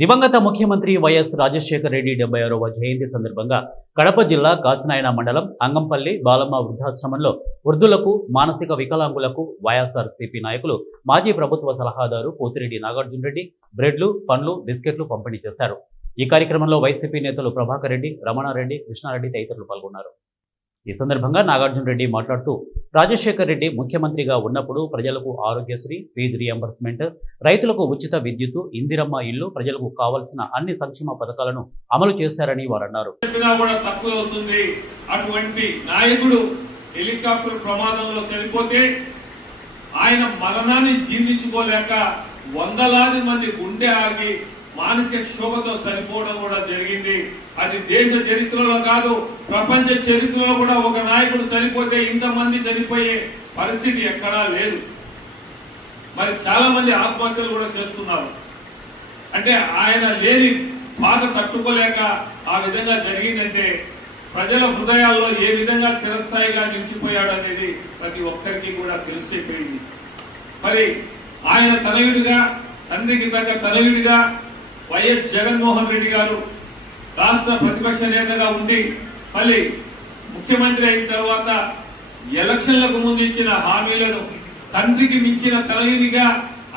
దివంగత ముఖ్యమంత్రి వైఎస్ రాజశేఖర రెడ్డి 76వ జయంతి సందర్భంగా కడప జిల్లా కాచినాయన మండలం అంగంపల్లి బాలమ్మ వృద్ధాశ్రమంలో వృద్ధులకు మానసిక వికలాంగులకు వైఎస్ఆర్సీపీ నాయకులు మాజీ ప్రభుత్వ సలహాదారు పోతిరెడ్డి నాగార్జున రెడ్డి బ్రెడ్లు పండ్లు బిస్కెట్లు పంపిణీ చేశారు. ఈ కార్యక్రమంలో వైసీపీ నేతలు ప్రభాకర్ రెడ్డి, రమణారెడ్డి, కృష్ణారెడ్డి తదితరులు పాల్గొన్నారు. ఈ సందర్భంగా నాగార్జున రెడ్డి మాట్లాడుతూ రాజశేఖర్ రెడ్డి ముఖ్యమంత్రిగా ఉన్నప్పుడు ప్రజలకు ఆరోగ్యశ్రీ, ఫీజు రియంబర్స్మెంట్, రైతులకు ఉచిత విద్యుత్, ఇందిరమ్మ ఇల్లు, ప్రజలకు కావాల్సిన అన్ని సంక్షేమ పథకాలను అమలు చేశారని వారన్నారు. అటువంటి నాయకుడు హెలికాప్టర్ ప్రమాదంలో చనిపోతే ఆయన మరణాన్ని జీర్ణించుకోలేక వందలాది మంది గుండె ఆగి మానసిక క్షోభతో చనిపోవడం కూడా జరిగింది. అది దేశ చరిత్రలో కాదు, ప్రపంచ చరిత్రలో కూడా ఒక నాయకుడు చనిపోతే ఇంతమంది చనిపోయే పరిస్థితి ఎక్కడా లేదు. మరి చాలా మంది ఆత్మహత్యలు కూడా చేస్తున్నారు. అంటే ఆయన లేని బాధ తట్టుకోలేక ఆ విధంగా జరిగిందంటే ప్రజల హృదయాల్లో ఏ విధంగా చిరస్థాయిగా నిలిచిపోయాడు అనేది ప్రతి ఒక్కరికి కూడా తెలిసిపోయింది. మరి ఆయన తనయుడిగా, తండ్రికి తగ్గ తనయుడిగా వైఎస్ జగన్మోహన్ రెడ్డి గారు రాష్ట్ర ప్రతిపక్ష నేతగా ఉండి మళ్ళీ ముఖ్యమంత్రి అయిన తర్వాత ఎలక్షన్లకు ముందు ఇచ్చిన హామీలను తండ్రికి మించిన తనయునిగా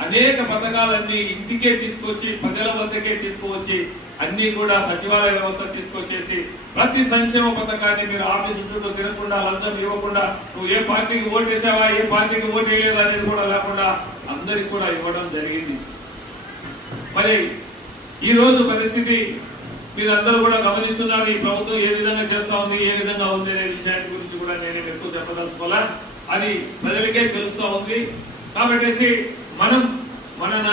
అనేక పథకాలన్నీ ఇంటికే తీసుకొచ్చి ప్రజల వద్దకే తీసుకువచ్చి అన్ని కూడా సచివాలయ వ్యవస్థ తీసుకొచ్చేసి ప్రతి సంక్షేమ పథకాన్ని మీరు ఆఫీసు చుట్టూ తినకుండా, లంచం ఇవ్వకుండా, నువ్వు ఏ పార్టీకి ఓటు వేసావా, ఏ పార్టీకి ఓటు వేయలేదు అనేది కూడా లేకుండా అందరికి కూడా ఇవ్వడం జరిగింది. మరి ఈ రోజు పరిస్థితి మీరందరూ కూడా గమనిస్తున్నారు. ఈ ప్రభుత్వం ఏ విధంగా చేస్తా ఉంది, ఏ విధంగా ఉంది అనే విషయాన్ని గురించి కూడా నేను ఎక్కువ చెప్పదలుచుకోవాలా, అది ప్రజలకే తెలుస్తూ ఉంది. కాబట్టి మనం మన